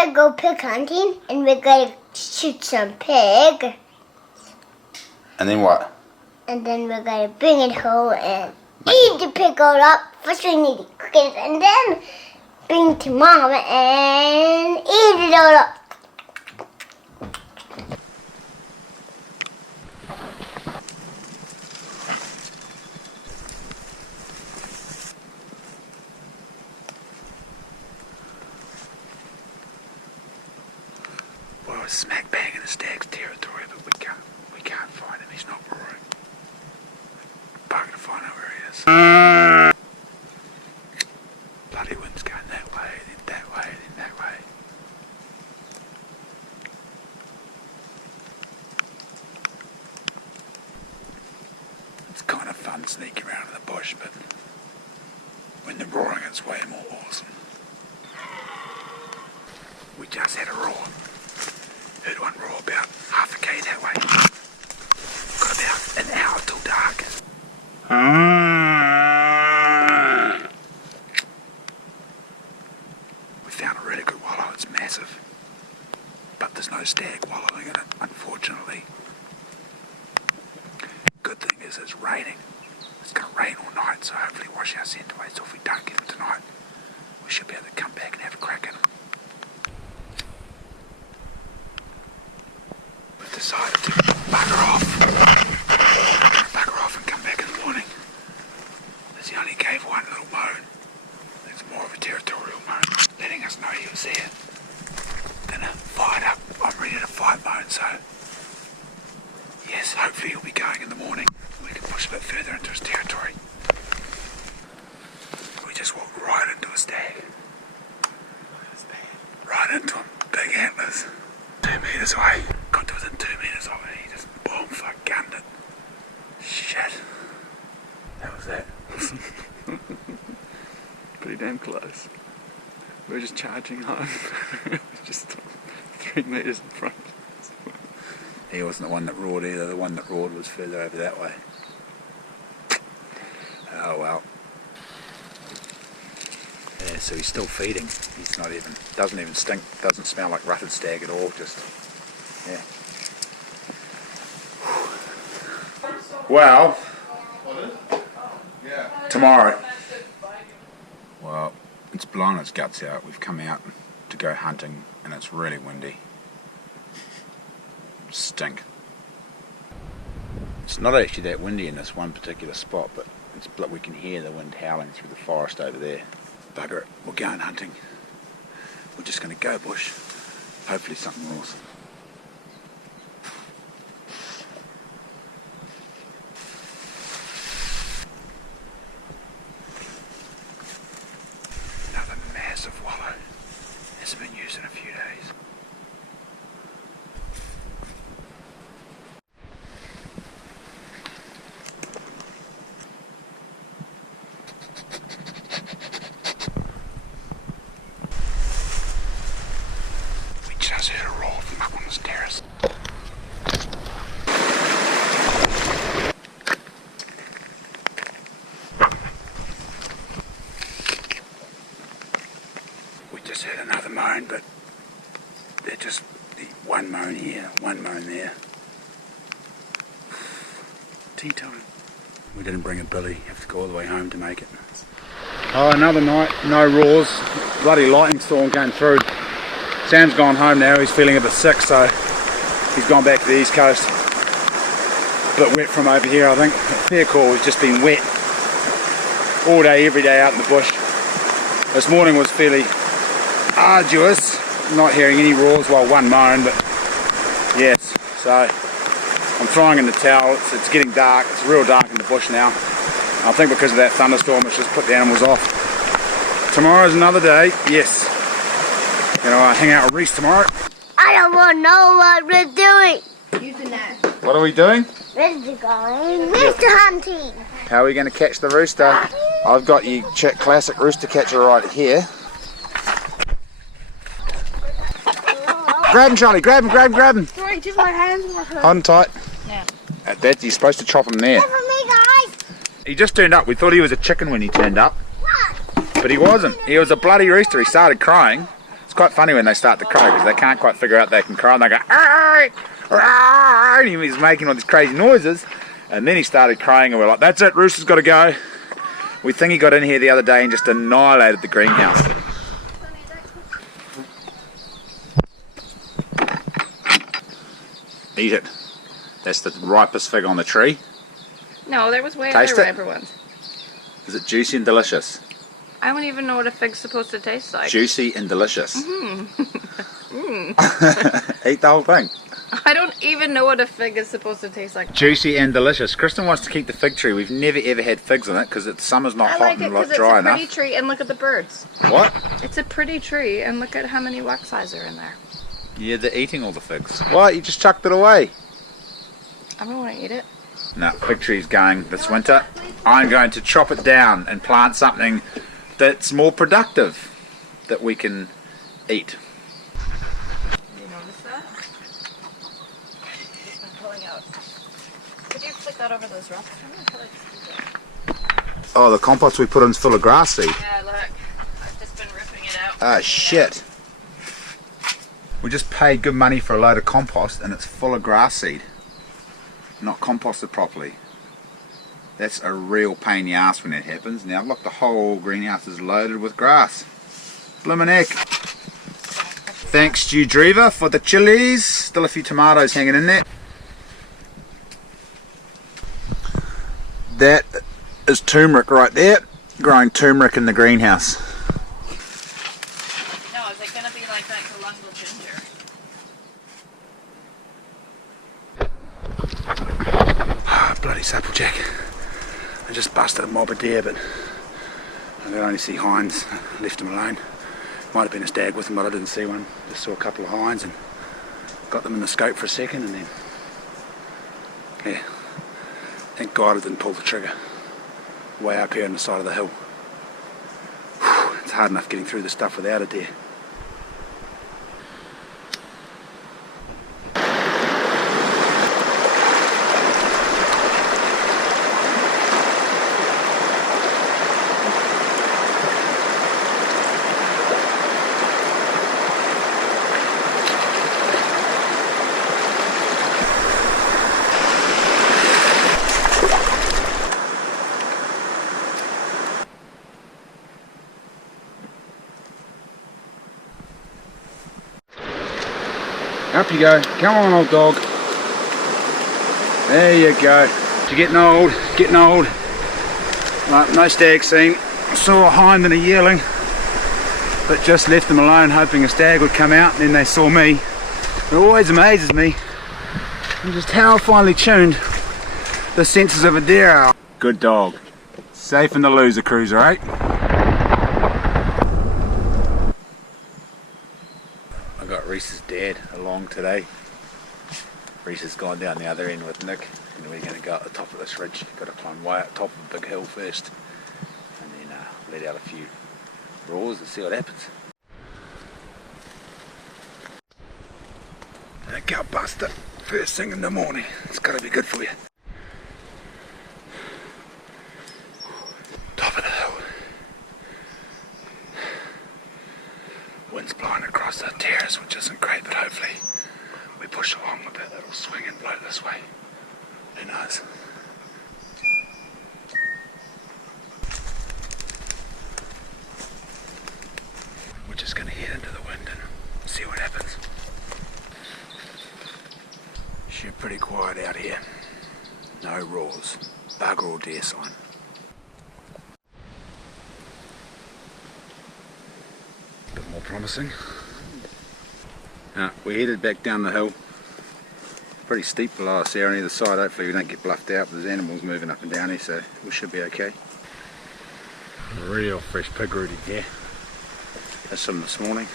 gonna go pig hunting and we're gonna shoot some pig. And then what? And then we're gonna bring it home and eat the pig all up. First we need to cook it and then bring it to Mom and eat it all up. Well, we're smack bang in the stag's territory, but we can't find him. He's not roaring. Bugger to find out where he is. Bloody wind's going that way, then that way, then that way. It's kind of fun sneaking around in the bush, but when they're roaring, it's way more awesome. We just had a roar. Heard one roar about half a k that way. Got about an hour till dark. We found a really good wallow. It's massive, but there's no stag wallowing in it, unfortunately. Good thing is it's raining. It's going to rain all night, so hopefully wash our scent away. So if we don't get them tonight, we should be able to come back and have a crack at them. We've decided to bugger off. Bugger off and come back in the morning. As he only gave one little moan. It's more of a territorial moan, letting us know he was there. And a fired up, I'm ready to fight moan, so yes, hopefully he'll be going in the morning. We can push a bit further into his territory. We just walked right into a stag. Right into him. Big antlers. 2 metres away. Got to within 2 metres of it. He just boom, fuck, gunned it. Shit. That was that. Pretty damn close. We were just charging home. Just 3 metres in front. He wasn't the one that roared either. The one that roared was further over that way. Oh well. Yeah, so he's still feeding. He's not even, doesn't even stink, doesn't smell like rutted stag at all, just, yeah. Well, tomorrow. Well, it's blown its guts out. We've come out to go hunting and it's really windy. Stink. It's not actually that windy in this one particular spot, but we can hear the wind howling through the forest over there. Bugger it, we're going hunting. We're just going to go bush. Hopefully something roars. Another massive wallow. Hasn't been used in a few days. Just heard a roar from up on this terrace. We just heard another moan, but they're just one moan here, one moan there. Tea time. We didn't bring a billy, have to go all the way home to make it. Oh, another night, no roars, bloody lightning storm came through. Sam's gone home now, he's feeling a bit sick, so he's gone back to the east coast. A bit wet from over here, I think. Fair call, we've just been wet all day, every day out in the bush. This morning was fairly arduous, not hearing any roars, well, one moan, but yes, so I'm throwing in the towel. It's getting dark, it's real dark in the bush now. I think because of that thunderstorm it's just put the animals off. Tomorrow's another day, yes. You know, I hang out with Reese tomorrow. I don't want to know what we're doing. Using that. What are we doing? We're going rooster hunting. How are we going to catch the rooster? I've got you classic rooster catcher right here. Grab him, Charlie, grab him, grab him. Sorry, just my hands. Hold him tight. Yeah. At that, you're supposed to chop him there. Cover me, guys. He just turned up. We thought he was a chicken when he turned up. What? But he wasn't. He was a bloody rooster. He started crying. It's quite funny when they start to crow because they can't quite figure out they can crow, and they go, "Arr! Arr!" and he's making all these crazy noises. And then he started crowing and we're like, that's it, Rooster's got to go. We think he got in here the other day and just annihilated the greenhouse. Eat it. That's the ripest fig on the tree. No, there was way Taste other it. riper ones. Is it juicy and delicious? I don't even know what a fig's supposed to taste like. Juicy and delicious. Mm. Eat the whole thing. I don't even know what a fig is supposed to taste like. Juicy and delicious. Kristen wants to keep the fig tree. We've never ever had figs in it because the summer's not I hot like it and because it's dry a pretty enough. tree, and look at the birds. What? It's a pretty tree, and look at how many wax eyes are in there. Yeah, they're eating all the figs. What? You just chucked it away. I don't want to eat it. No, fig tree's going this winter. I'm going to chop it down and plant something that's more productive that we can eat. You notice that? I'm pulling out. Could you flick that over those rocks for me? I feel like it's Oh, the compost we put in is full of grass seed. yeah, look. I've just been ripping it out. Ah, shit. We just paid good money for a load of compost and it's full of grass seed. Not composted properly. That's a real pain in the ass when that happens. Now look, the whole greenhouse is loaded with grass. Blimmin' heck. Thanks Stu Drever for the chilies. Still a few tomatoes hanging in there. That is turmeric right there. Growing turmeric in the greenhouse. No, is it going to be like that Colungal ginger? Bloody Supplejack. I just busted a mob of deer, but I could only see hinds. I left him alone. Might have been a stag with him, but I didn't see one. Just saw a couple of hinds and got them in the scope for a second, and then, yeah, thank God I didn't pull the trigger. Way up here on the side of the hill. Whew, it's hard enough getting through the stuff without a deer. Up you go. Come on, old dog. There you go. You're getting old. Getting old. Right, no stag seen. I saw a hind and a yearling, but just left them alone, hoping a stag would come out. Then they saw me. It always amazes me just how finely tuned the senses of a deer are. Good dog. Safe in the loser cruiser, eh? Reese's dad along today. Reese has gone down the other end with Nick, and we're going to go up the top of this ridge. Got to climb way up top of the big hill first, and then let out a few roars and see what happens. A gut buster first thing in the morning. It's got to be good for you. Top of the hill. Wind's blowing across the terrace, which isn't great, but hopefully we push along a bit, it'll swing and blow this way. Who knows? We're just going to head into the wind and see what happens. Should pretty quiet out here. No roars. Bugger or deer sign. Bit more promising. We headed back down the hill. Pretty steep below us here on either side. Hopefully we don't get bluffed out, but there's animals moving up and down here, so we should be okay. Real fresh pig rooted here. That's some this morning.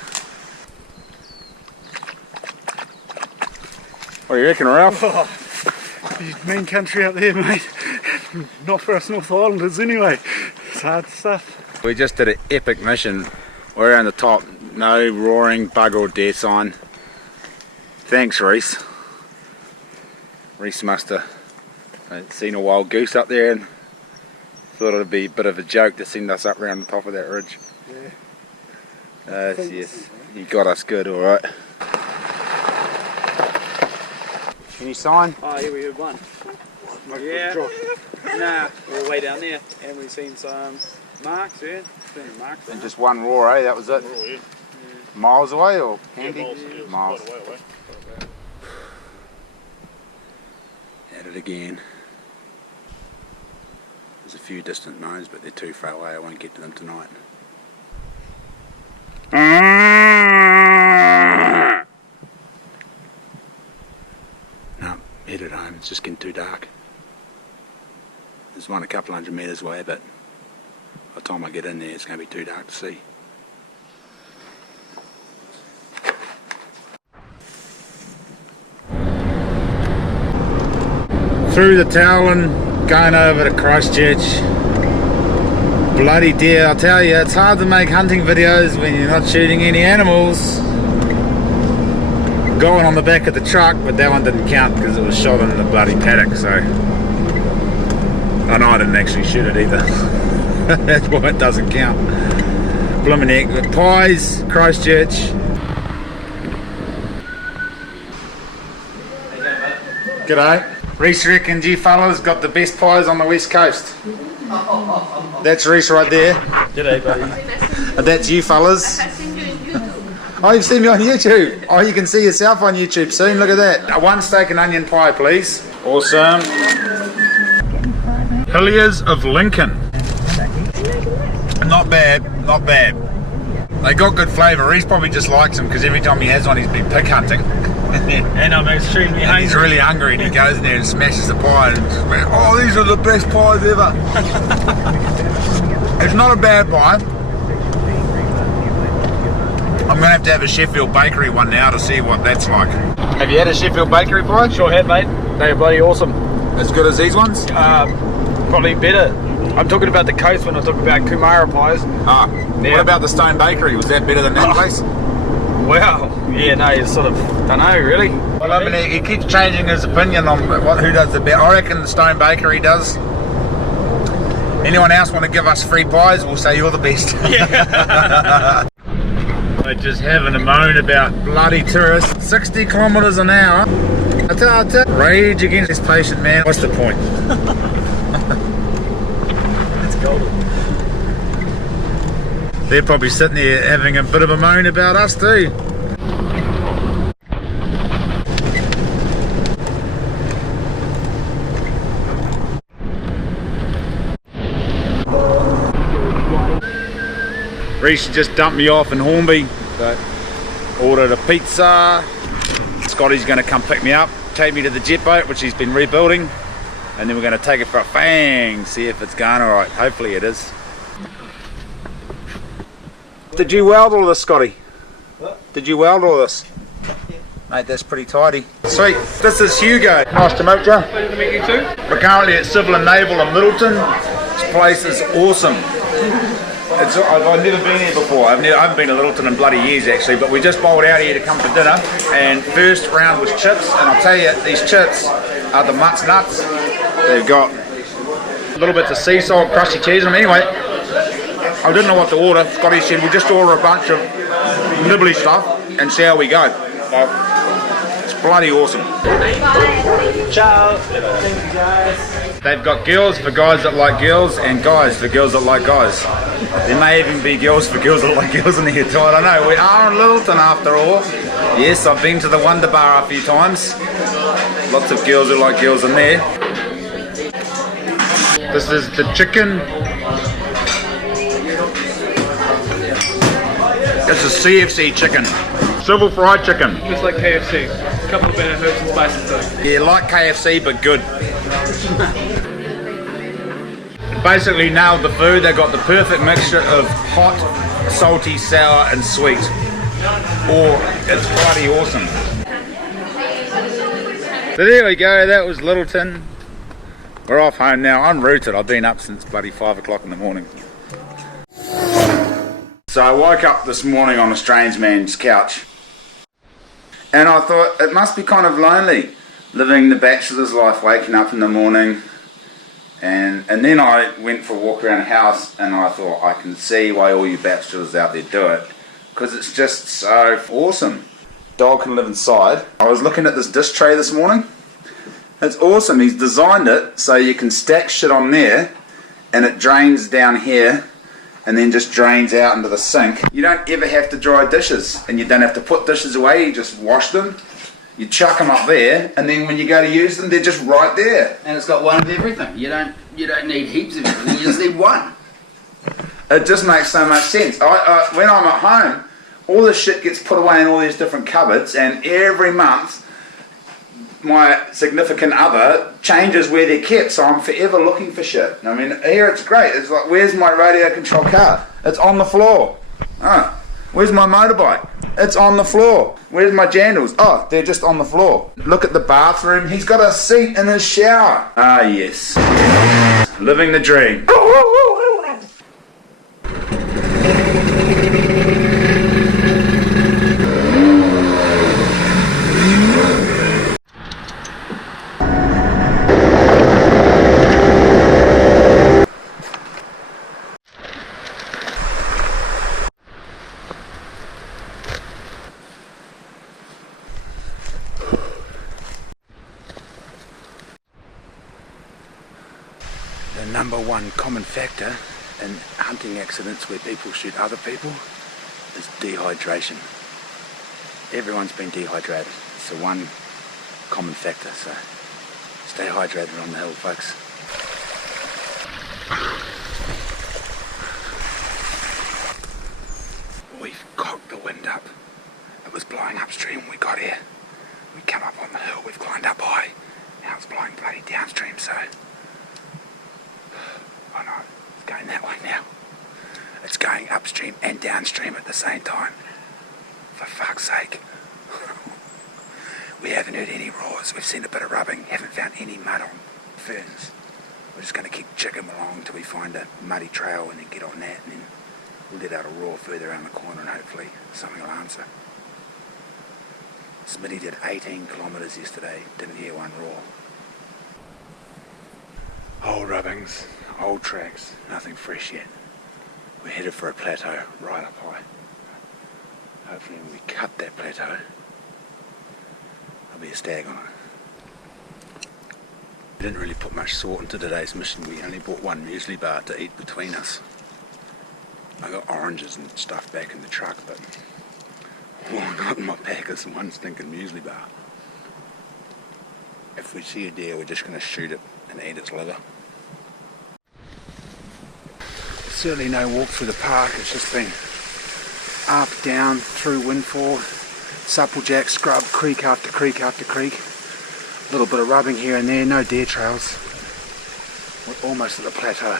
What do you reckon, Ralph? Oh, main country up there, mate. Not for us North Islanders anyway. It's hard stuff. We just did an epic mission. We're around the top. No roaring bug or deer sign. Thanks, Reese. Reese must have seen a wild goose up there and thought it'd be a bit of a joke to send us up around the top of that ridge. Yeah. Yes. You got us good, alright. Any sign? Oh, yeah, we heard one. Yeah. Nah, we're way down there, and we've seen some marks, yeah. Seen marks. And just one roar, eh? That was it? Yeah. Miles away or handy? Yeah, Miles. quite a way away. At it again. There's a few distant moans, but they're too far away. I won't get to them tonight. No, headed home. It's just getting too dark. There's one a couple hundred metres away, but by the time I get in there, it's going to be too dark to see. Through the Towel, going over to Christchurch. Bloody deer, I'll tell you, it's hard to make hunting videos when you're not shooting any animals. Going on the back of the truck, but that one didn't count because it was shot in the bloody paddock, so... Oh no, I didn't actually shoot it either. That's why it doesn't count. Bloomin' egg. Pies, Christchurch. G'day. Reese reckons you fellas got the best pies on the west coast. That's Reese right there. G'day, buddy. And that's you fellas. Oh, you've seen me on YouTube. Oh, you can see yourself on YouTube soon. Look at that. One steak and onion pie, please. Awesome. Hilliers of Lincoln. Not bad, not bad. They got good flavour. Reese probably just likes them because every time he has one, he's been pig hunting. And I'm extremely And hungry. he's really hungry and he goes in there and smashes the pie and just, oh, these are the best pies ever. It's not a bad pie. I'm going to have a Sheffield Bakery one now to see what that's like. Have you had a Sheffield Bakery pie? Sure have, mate. They're bloody awesome. As good as these ones? Probably better. I'm talking about the coast when I talk about Kumara pies. Ah, Yeah. what about the Stone Bakery? Was that better than that place? Wow. Yeah, no, you sort of don't know, really. Well, I mean, he keeps changing his opinion on who does the best. I reckon the Stone Bakery does. Anyone else want to give us free pies? We'll say you're the best. Yeah. We're just having a moan about bloody tourists. 60 kilometres an hour. Rage against this patient man. What's the point? It's golden. They're probably sitting there having a bit of a moan about us too. Reese just dumped me off in Hornby. So, ordered a pizza. Scotty's going to come pick me up, take me to the jet boat, which he's been rebuilding, and then we're going to take it for a fang, see if it's going alright. Hopefully it is. Did you weld all this, Scotty? What? Did you weld all this? Yeah. Mate, that's pretty tidy. Sweet. This is Hugo. Nice to meet you. Pleasure to meet you too. We're currently at Civil and Naval in Middleton. This place is awesome. I've never been here before. I haven't been to Littleton in bloody years actually, but we just bowled out here to come for dinner, and first round was chips, and I'll tell you, these chips are the mutts nuts. They've got little bits of sea salt, crusty cheese on them. Anyway, I didn't know what to order. Scotty said we'll just order a bunch of nibbly stuff and see how we go. So, it's bloody awesome. Ciao. Thank you, guys. They've got girls for guys that like girls and guys for girls that like guys. There may even be girls for girls that like girls in here too, I don't know. We are in Littleton after all. Yes, I've been to the Wonder Bar a few times. Lots of girls who like girls in there. This is the chicken. This is CFC chicken. Civil fried chicken. Just like KFC. A couple of better herbs and spices though. Yeah, like KFC but good. Basically nailed the food. They got the perfect mixture of hot, salty, sour and sweet. It's bloody awesome. So there we go, that was Littleton. We're off home now. I'm rooted. I've been up since bloody 5 o'clock in the morning. So I woke up this morning on a strange man's couch. And I thought it must be kind of lonely living the bachelor's life, waking up in the morning. And then I went for a walk around the house and I thought I can see why all you bachelors out there do it. because it's just so awesome. Dog can live inside. I was looking at this dish tray this morning. It's awesome. He's designed it so you can stack shit on there and it drains down here and then just drains out into the sink. You don't ever have to dry dishes and you don't have to put dishes away, you just wash them. You chuck them up there and then when you go to use them, they're just right there. And it's got one of everything. You don't need heaps of everything, you just need one. It just makes so much sense. When I'm at home, all this shit gets put away in all these different cupboards and every month my significant other changes where they're kept, so I'm forever looking for shit. I mean, here it's great. It's like, where's my radio control car? It's on the floor. Oh, where's my motorbike? It's on the floor. Where's my jandals? Oh, they're just on the floor. Look at the bathroom. He's got a seat in his shower. Ah, yes. Living the dream. The number one common factor in hunting accidents where people shoot other people is dehydration. Everyone's been dehydrated. It's the one common factor, so stay hydrated on the hill, folks. We've cocked the wind up. It was blowing upstream when we got here. We come up on the hill, we've climbed up high. Now it's blowing bloody downstream, so oh no, it's going that way now. It's going upstream and downstream at the same time. For fuck's sake. We haven't heard any roars, we've seen a bit of rubbing, haven't found any mud on ferns. We're just going to keep chigging along till we find a muddy trail and then get on that and then we'll let out a roar further around the corner and hopefully something will answer. Smitty did 18 kilometres yesterday, didn't hear one roar. Old rubbings, old tracks, nothing fresh yet. We're headed for a plateau right up high. Hopefully when we cut that plateau, there'll be a stag on it. We didn't really put much thought into today's mission. We only bought one muesli bar to eat between us. I got oranges and stuff back in the truck, but all I got in my pack is one stinking muesli bar. If we see a deer, we're just going to shoot it and eat its liver. Certainly no walk through the park, it's just been up, down, through windfall, supplejack, scrub, creek after creek after creek. A little bit of rubbing here and there, no deer trails. We're almost at the plateau.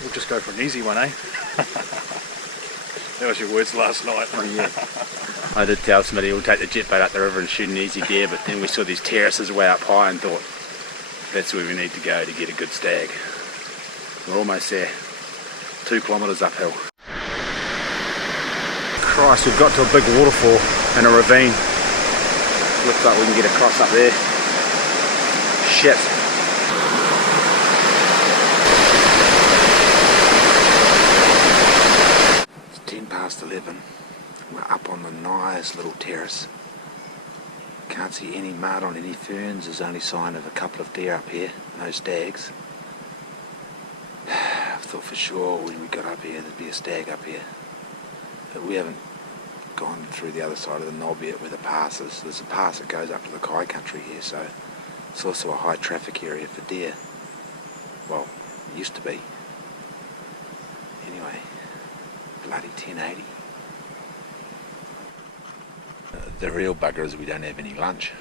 We'll just go for an easy one, eh? That was your words last night. Oh, yeah. I did tell somebody we'll take the jet boat up the river and shoot an easy deer, but then we saw these terraces way up high and thought that's where we need to go to get a good stag. We're almost there. 2 kilometres uphill. Christ, we've got to a big waterfall and a ravine. Looks like we can get across up there. Shit. It's 10 past 11. We're up on the nice little terrace. Can't see any mud on any ferns. There's only sign of a couple of deer up here. No stags. I thought for sure when we got up here there'd be a stag up here. But we haven't gone through the other side of the knob yet where the pass is. There's a pass that goes up to the Kai country here, so it's also a high traffic area for deer. Well, it used to be. Anyway, bloody 1080. The real bugger is we don't have any lunch.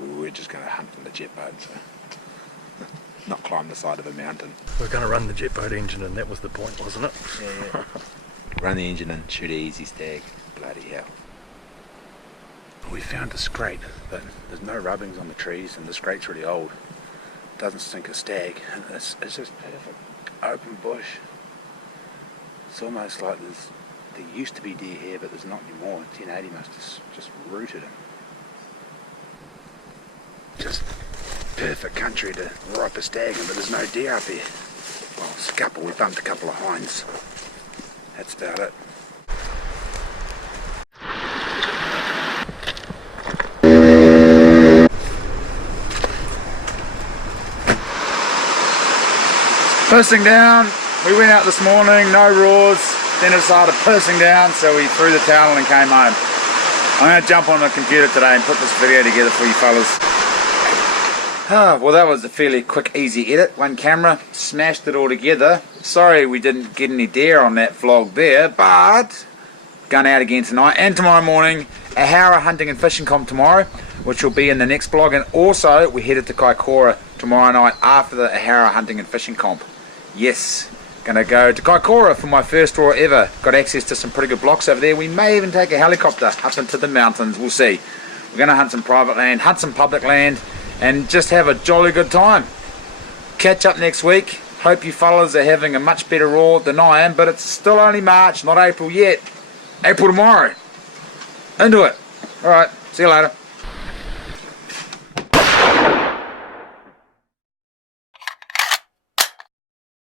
We're just going to hunt in the jet boat, so not climb the side of a mountain. We're going to run the jet boat engine and that was the point, wasn't it? Yeah. Run the engine and shoot an easy stag. Bloody hell. We found a scrate, but there's no rubbings on the trees and the scrate's really old. It doesn't stink a stag. It's just perfect. Open bush. It's almost like there used to be deer here, but there's not anymore. 1080 must have just rooted them. Just perfect country to ripe a stag in, but there's no deer up here. Well, it's a couple. We bumped a couple of hinds. that's about it. Pissing down. We went out this morning, no roars. Then it started pissing down, so we threw the towel and came home. I'm going to jump on the computer today and put this video together for you fellas. Well, that was a fairly quick, easy edit. One camera, smashed it all together. Sorry we didn't get any deer on that vlog there, but going out again tonight and tomorrow morning. A Howrah hunting and fishing comp tomorrow, which will be in the next vlog. And also, we headed to Kaikoura tomorrow night after the Howrah hunting and fishing comp. Yes, gonna go to Kaikoura for my first draw ever. Got access to some pretty good blocks over there. We may even take a helicopter up into the mountains, we'll see. We're gonna hunt some private land, hunt some public land, and just have a jolly good time. Catch up next week. Hope you fellas are having a much better draw than I am, but it's still only March, not April yet. April tomorrow. Into it. Alright, see you later.